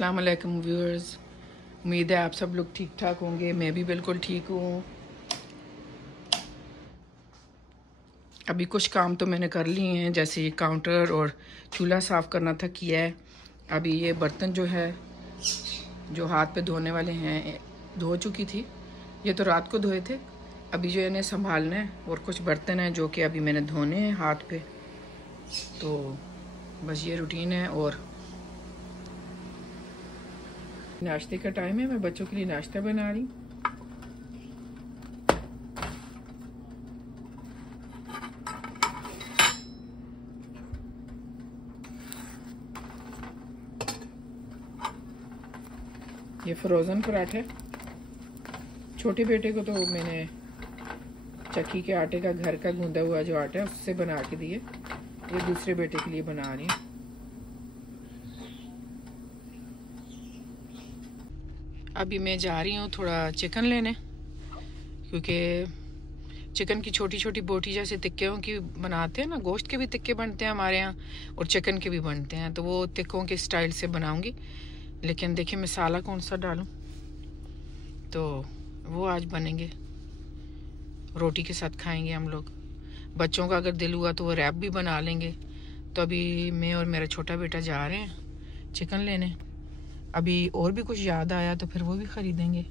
अस्सलाम वालेकुम व्यूअर्स, उम्मीद है आप सब लोग ठीक ठाक होंगे। मैं भी बिल्कुल ठीक हूँ। अभी कुछ काम तो मैंने कर लिए हैं, जैसे ये काउंटर और चूल्हा साफ़ करना था, किया है। अभी ये बर्तन जो है, जो हाथ पे धोने वाले हैं, धो चुकी थी। ये तो रात को धोए थे। अभी जो इन्हें संभालना है, और कुछ बर्तन हैं जो कि अभी मैंने धोने हैं हाथ पे। तो बस ये रूटीन है। और नाश्ते का टाइम है, मैं बच्चों के लिए नाश्ता बना रही हूँ। ये फ्रोज़न पराठे, छोटे बेटे को तो मैंने चक्की के आटे का, घर का गूंदा हुआ जो आटा है उससे बना के दिए। ये दूसरे बेटे के लिए बना रही हूँ। अभी मैं जा रही हूँ थोड़ा चिकन लेने, क्योंकि चिकन की छोटी छोटी बोटी जैसे तिक्कों की बनाते हैं ना, गोश्त के भी तिक्के बनते हैं हमारे यहाँ और चिकन के भी बनते हैं, तो वो तिक्कों के स्टाइल से बनाऊंगी। लेकिन देखिए मसाला कौन सा डालूं, तो वो आज बनेंगे, रोटी के साथ खाएंगे हम लोग। बच्चों का अगर दिल हुआ तो वो रैप भी बना लेंगे। तो अभी मैं और मेरा छोटा बेटा जा रहे हैं चिकन लेने। अभी और भी कुछ याद आया तो फिर वो भी ख़रीदेंगे।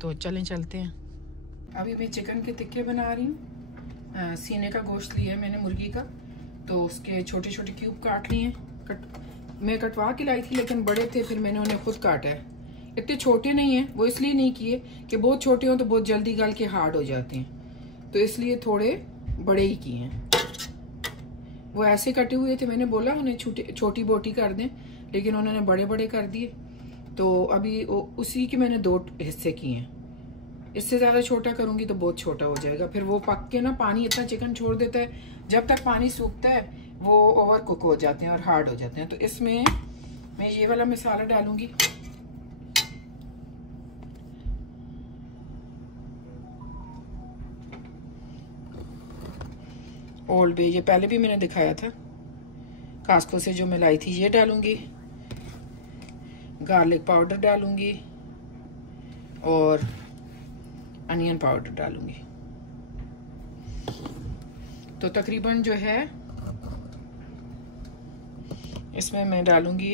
तो चलते हैं। अभी मैं चिकन के तिक्के बना रही हूँ। सीने का गोश्त लिया है मैंने मुर्गी का, तो उसके छोटे छोटे क्यूब काट लिए हैं। मैं कटवा के लाई थी, लेकिन बड़े थे, फिर मैंने उन्हें खुद काटा है। इतने छोटे नहीं हैं, वो इसलिए नहीं किए कि बहुत छोटे हों तो बहुत जल्दी गल के हार्ड हो जाते हैं, तो इसलिए थोड़े बड़े ही किए हैं। वो ऐसे कटे हुए थे, मैंने बोला उन्हें छोटी बोटी कर दें, लेकिन उन्होंने बड़े बड़े कर दिए। तो अभी उसी के मैंने 2 हिस्से किए हैं। इससे ज़्यादा छोटा करूँगी तो बहुत छोटा हो जाएगा। फिर वो पक के ना पानी इतना चिकन छोड़ देता है, जब तक पानी सूखता है वो ओवर कुक हो जाते हैं और हार्ड हो जाते हैं। तो इसमें मैं ये वाला मसाला डालूंगी। ओल्ड बे, ये पहले भी मैंने दिखाया था, कास्को से जो मैं लाई थी, ये डालूंगी। गार्लिक पाउडर डालूंगी और अनियन पाउडर डालूंगी। तो तकरीबन जो है इसमें मैं डालूंगी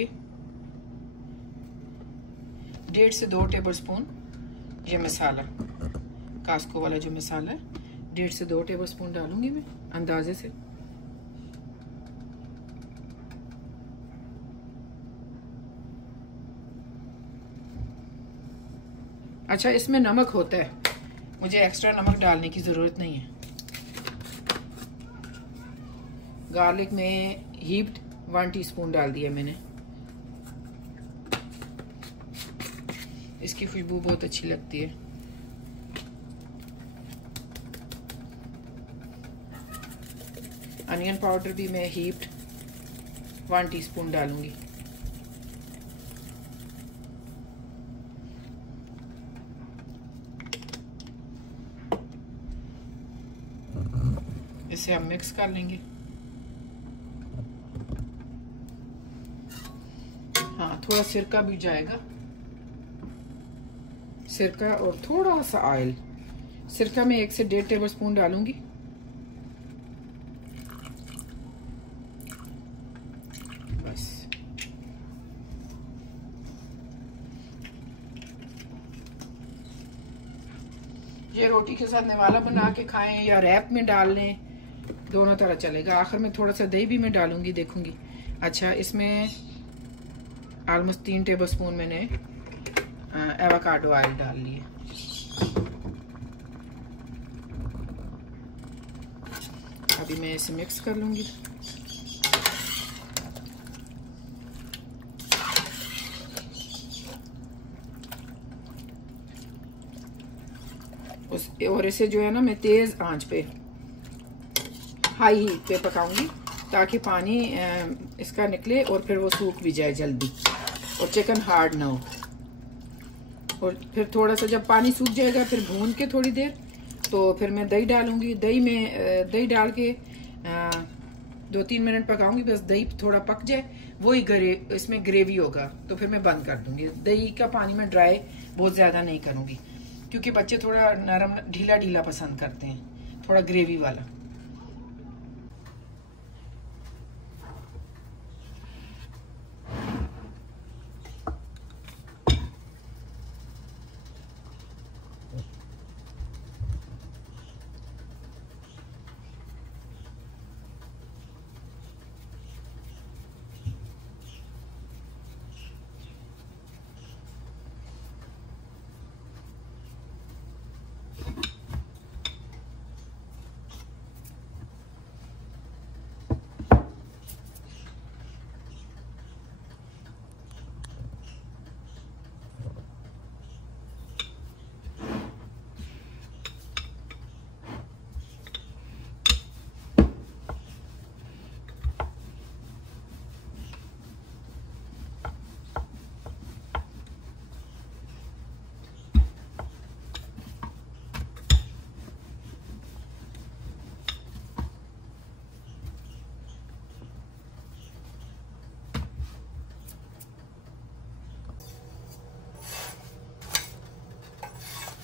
1.5 से 2 टेबलस्पून ये मसाला, कास्को वाला जो मसाला है, 1.5 से 2 टेबलस्पून डालूंगी मैं अंदाजे से। अच्छा, इसमें नमक होता है, मुझे एक्स्ट्रा नमक डालने की ज़रूरत नहीं है। गार्लिक में हीप्ड 1 टीस्पून डाल दिया मैंने। इसकी खुशबू बहुत अच्छी लगती है। अनियन पाउडर भी मैं हीप्ड 1 टीस्पून डालूंगी। इसे हम मिक्स कर लेंगे। हाँ, थोड़ा सिरका भी जाएगा, सिरका और थोड़ा सा ऑयल। सिरका में 1 से 1.5 टेबलस्पून डालूंगी। बस ये रोटी के साथ निवाला बना के खाएं या रैप में डाल लें, दोनों तरह चलेगा। आखिर में थोड़ा सा दही भी मैं डालूंगी, देखूंगी। अच्छा, इसमें ऑलमोस्ट 3 टेबलस्पून मैंने एवोकाडो ऑयल डाल लिए। अभी मैं इसे मिक्स कर लूंगी। और इसे जो है ना, मैं तेज आंच पे, हाई हीट पे पकाऊंगी, ताकि पानी इसका निकले और फिर वो सूख भी जाए जल्दी और चिकन हार्ड ना हो। और फिर थोड़ा सा जब पानी सूख जाएगा, फिर भून के थोड़ी देर, तो फिर मैं दही डालूंगी। दही डाल के 2-3 मिनट पकाऊंगी, बस दही थोड़ा पक जाए, वही इसमें ग्रेवी होगा, तो फिर मैं बंद कर दूंगी। दही का पानी में ड्राई बहुत ज़्यादा नहीं करूंगी, क्योंकि बच्चे थोड़ा नरम ढीला ढीला पसंद करते हैं, थोड़ा ग्रेवी वाला।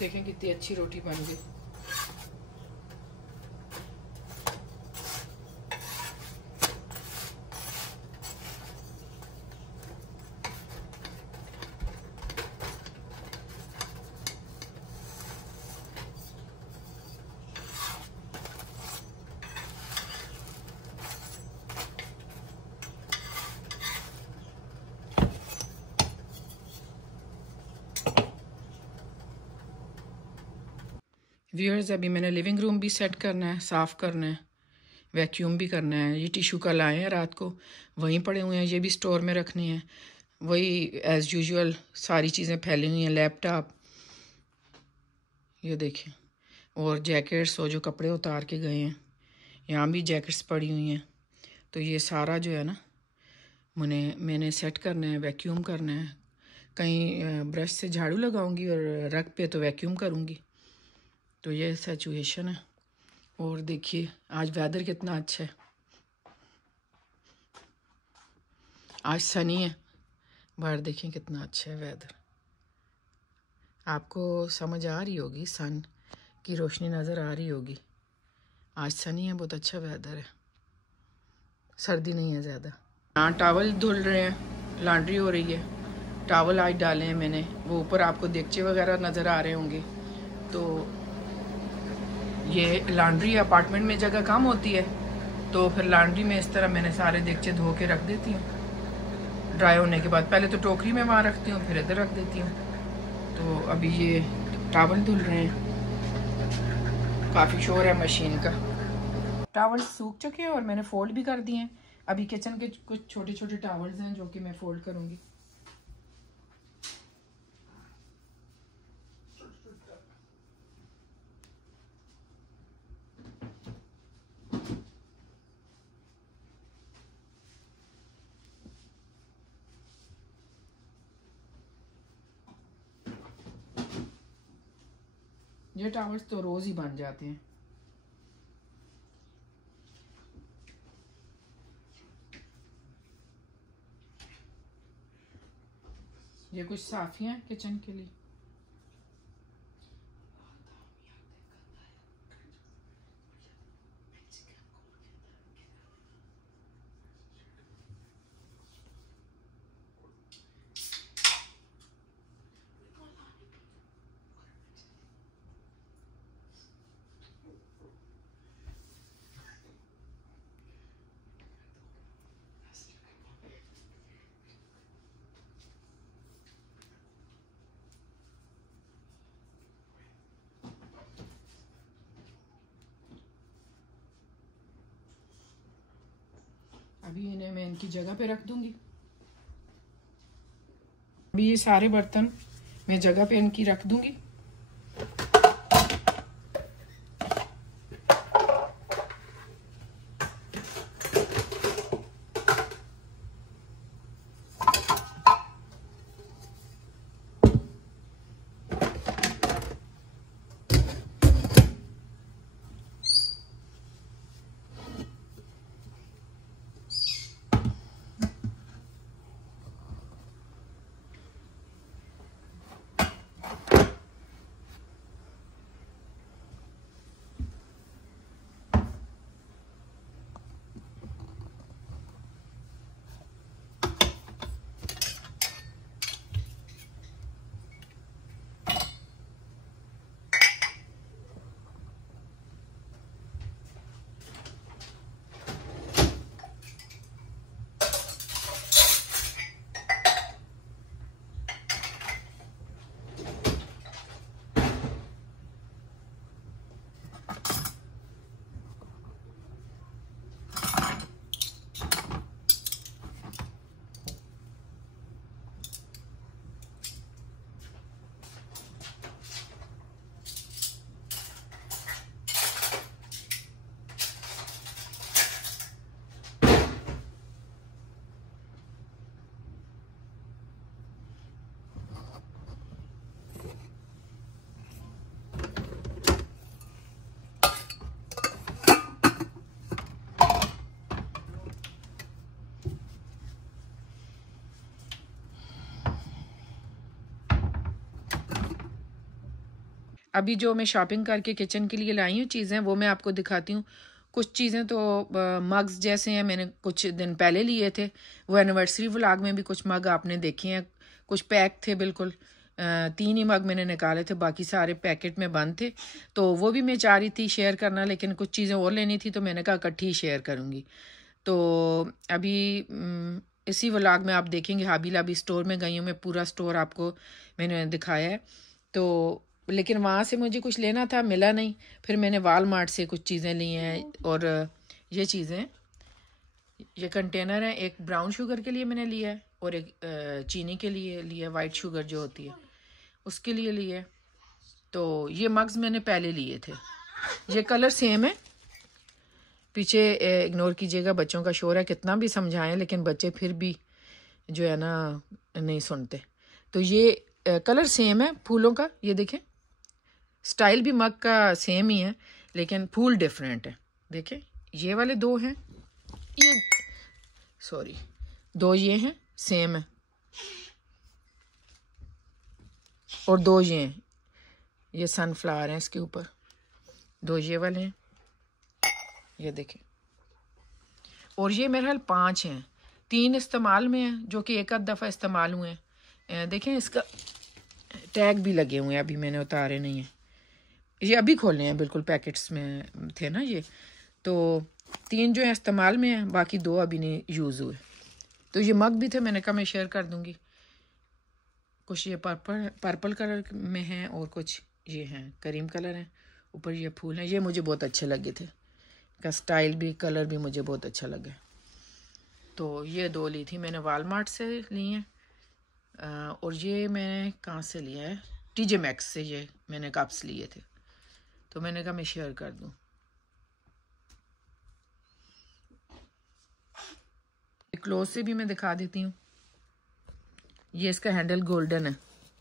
देखें कितनी अच्छी रोटी बन गई। व्यूअर्स, अभी मैंने लिविंग रूम भी सेट करना है, साफ़ करना है, वैक्यूम भी करना है। ये टिश्यू कल आए हैं रात को, वहीं पड़े हुए हैं, ये भी स्टोर में रखने हैं। वही एज़ यूजुअल सारी चीज़ें फैली हुई हैं, लैपटॉप ये देखें, और जैकेट्स और जो कपड़े उतार के गए हैं, यहाँ भी जैकेट्स पड़ी हुई हैं। तो ये सारा जो है ना मैंने सेट करना है, वैक्यूम करना है। कहीं ब्रश से झाड़ू लगाऊंगी और रग पे तो वैक्यूम करूँगी। तो ये सिचुएशन है। और देखिए आज वेदर कितना अच्छा है, आज सनी है, बाहर देखें कितना अच्छा है वेदर। आपको समझ आ रही होगी, सन की रोशनी नज़र आ रही होगी। आज सनी है, बहुत अच्छा वेदर है, सर्दी नहीं है ज़्यादा। हाँ, टावल धुल रहे हैं, लॉन्ड्री हो रही है। टावल आज डाले हैं मैंने, वो ऊपर आपको देगचे वगैरह नज़र आ रहे होंगे। तो ये लॉन्ड्री अपार्टमेंट में जगह कम होती है, तो फिर लॉन्ड्री में इस तरह मैंने सारे देगचे धो के रख देती हूँ। ड्राई होने के बाद पहले तो टोकरी में वहाँ रखती हूँ, फिर इधर रख देती हूँ। तो अभी ये टावल धुल रहे हैं, काफ़ी शोर है मशीन का। टावल सूख चुके हैं और मैंने फोल्ड भी कर दिए हैं। अभी किचन के कुछ छोटे छोटे टावल्स हैं जो कि मैं फोल्ड करूँगी। ये टावल्स तो रोज़ ही बन जाते हैं। ये कुछ साफियाँ हैं किचन के लिए। अभी इन्हें मैं इनकी जगह पे रख दूंगी। अभी ये सारे बर्तन मैं जगह पे इनकी रख दूंगी। अभी जो मैं शॉपिंग करके किचन के लिए लाई हूँ चीज़ें, वो मैं आपको दिखाती हूँ। कुछ चीज़ें तो मग्स जैसे हैं, मैंने कुछ दिन पहले लिए थे, वो एनिवर्सरी व्लॉग में भी कुछ मग आपने देखे हैं। कुछ पैक थे बिल्कुल, 3 ही मग मैंने निकाले थे, बाकी सारे पैकेट में बंद थे। तो वो भी मैं चाह रही थी शेयर करना, लेकिन कुछ चीज़ें और लेनी थी तो मैंने कहा इकट्ठी ही शेयर करूँगी। तो अभी इसी व्लॉग में आप देखेंगे, हाबी लाबी स्टोर में गई हूँ मैं, पूरा स्टोर आपको मैंने दिखाया है। तो लेकिन वहाँ से मुझे कुछ लेना था, मिला नहीं। फिर मैंने वालमार्ट से कुछ चीज़ें ली हैं। और ये चीज़ें, ये कंटेनर है, एक ब्राउन शुगर के लिए मैंने लिया है और एक चीनी के लिए लिया, वाइट शुगर जो होती है उसके लिए लिया है। तो ये मग्स मैंने पहले लिए थे, ये कलर सेम है। पीछे इग्नोर कीजिएगा, बच्चों का शोर है, कितना भी समझाएं लेकिन बच्चे फिर भी जो है ना नहीं सुनते। तो ये कलर सेम है फूलों का, ये देखें, स्टाइल भी मग का सेम ही है लेकिन फूल डिफरेंट है। देखें, ये वाले 2 हैं, ये सॉरी 2 ये हैं, सेम है, और 2 ये हैं, ये सनफ्लावर हैं इसके ऊपर। 2 ये वाले हैं, ये देखें। और ये मेरे ख्याल 5 हैं, 3 इस्तेमाल में हैं जो कि एक आध दफ़ा इस्तेमाल हुए हैं। देखें, इसका टैग भी लगे हुए हैं, अभी मैंने उतारे नहीं हैं, ये अभी खोले हैं, बिल्कुल पैकेट्स में थे ना ये। तो 3 जो है इस्तेमाल में हैं, बाकी 2 अभी नहीं यूज़ हुए। तो ये मग भी थे, मैंने कहा मैं शेयर कर दूंगी। कुछ ये पर्पल कलर में हैं और कुछ ये हैं क्रीम कलर हैं, ऊपर ये फूल हैं। ये मुझे बहुत अच्छे लगे थे, का स्टाइल भी कलर भी मुझे बहुत अच्छा लगा। तो ये 2 ली थी मैंने, वालमार्ट से ली हैं। और ये मैंने कहाँ से लिया है, TJ Maxx से ये मैंने कप्स लिए थे, तो मैंने कहा मैं शेयर कर दूँ। क्लोज से भी मैं दिखा देती हूँ। ये इसका हैंडल गोल्डन है,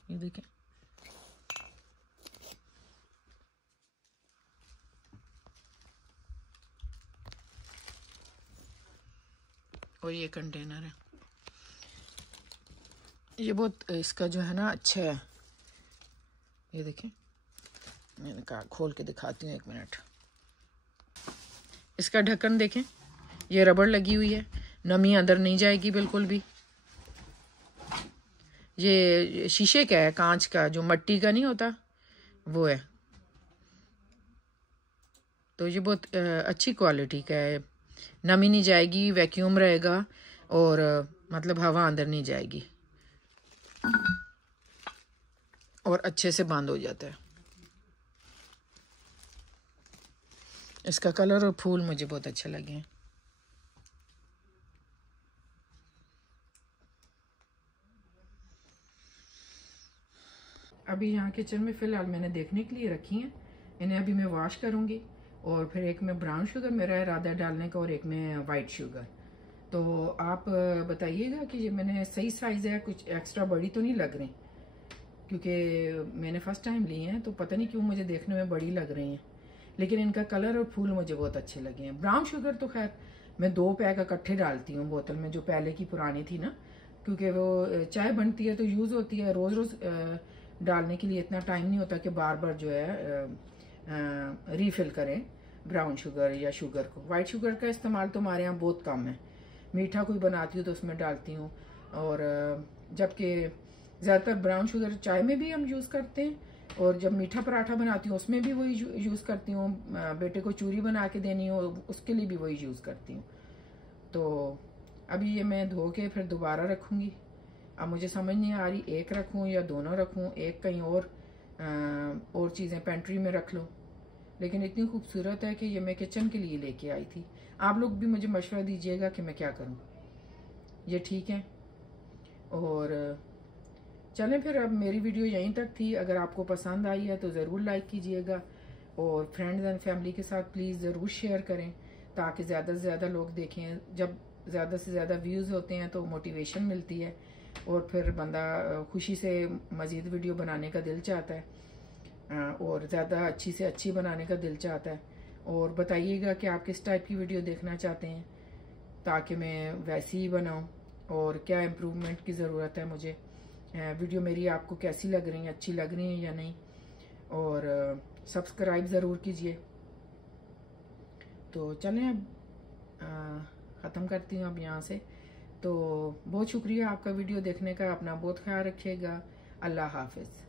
ये देखें। और ये कंटेनर है, ये बहुत इसका जो है ना अच्छा है, ये देखें। मैंने कहा खोल के दिखाती हूँ, 1 मिनट। इसका ढक्कन देखें, ये रबड़ लगी हुई है, नमी अंदर नहीं जाएगी बिल्कुल भी। ये शीशे का है, कांच का, जो मिट्टी का नहीं होता वो है। तो ये बहुत अच्छी क्वालिटी का है, नमी नहीं जाएगी, वैक्यूम रहेगा और मतलब हवा अंदर नहीं जाएगी और अच्छे से बंद हो जाता है। इसका कलर और फूल मुझे बहुत अच्छे लगे हैं। अभी यहाँ किचन में फ़िलहाल मैंने देखने के लिए रखी हैं, इन्हें अभी मैं वॉश करूँगी। और फिर एक में ब्राउन शुगर मेरा इरादा है डालने का और एक में वाइट शुगर। तो आप बताइएगा कि ये मैंने सही साइज़ है, कुछ एक्स्ट्रा बड़ी तो नहीं लग रही, क्योंकि मैंने फ़र्स्ट टाइम ली हैं तो पता नहीं क्यों मुझे देखने में बड़ी लग रही हैं, लेकिन इनका कलर और फूल मुझे बहुत अच्छे लगे हैं। ब्राउन शुगर तो खैर मैं 2 पैक इकट्ठे डालती हूँ बोतल में, जो पहले की पुरानी थी ना, क्योंकि वो चाय बनती है तो यूज़ होती है, रोज़ रोज़ डालने के लिए इतना टाइम नहीं होता कि बार बार जो है रीफ़िल करें ब्राउन शुगर या शुगर को। वाइट शुगर का इस्तेमाल तो हमारे यहाँ बहुत कम है, मीठा कोई बनाती हूँ तो उसमें डालती हूँ, और जबकि ज़्यादातर ब्राउन शुगर चाय में भी हम यूज़ करते हैं, और जब मीठा पराठा बनाती हूँ उसमें भी वही यूज़ करती हूँ। बेटे को चूरी बना के देनी हो उसके लिए भी वही यूज़ करती हूँ। तो अभी ये मैं धो के फिर दोबारा रखूँगी। अब मुझे समझ नहीं आ रही एक रखूँ या दोनों रखूँ, एक कहीं और चीज़ें पेंट्री में रख लूँ, लेकिन इतनी खूबसूरत है कि ये मैं किचन के लिए लेके आई थी। आप लोग भी मुझे मशवरा दीजिएगा कि मैं क्या करूँ। ये ठीक है, और चलें फिर। अब मेरी वीडियो यहीं तक थी, अगर आपको पसंद आई है तो ज़रूर लाइक कीजिएगा, और फ्रेंड्स एंड फैमिली के साथ प्लीज़ ज़रूर शेयर करें ताकि ज़्यादा से ज़्यादा लोग देखें। जब ज़्यादा से ज़्यादा व्यूज़ होते हैं तो मोटिवेशन मिलती है और फिर बंदा खुशी से मज़ीद वीडियो बनाने का दिल चाहता है और ज़्यादा अच्छी से अच्छी बनाने का दिल चाहता है। और बताइएगा कि आप किस टाइप की वीडियो देखना चाहते हैं ताकि मैं वैसी ही बनाऊँ, और क्या इम्प्रूवमेंट की ज़रूरत है मुझे। वीडियो मेरी आपको कैसी लग रही है, अच्छी लग रही है या नहीं। और सब्सक्राइब ज़रूर कीजिए। तो चलें अब ख़त्म करती हूँ अब यहाँ से। तो बहुत शुक्रिया आपका वीडियो देखने का। अपना बहुत ख्याल रखिएगा। अल्लाह हाफिज़।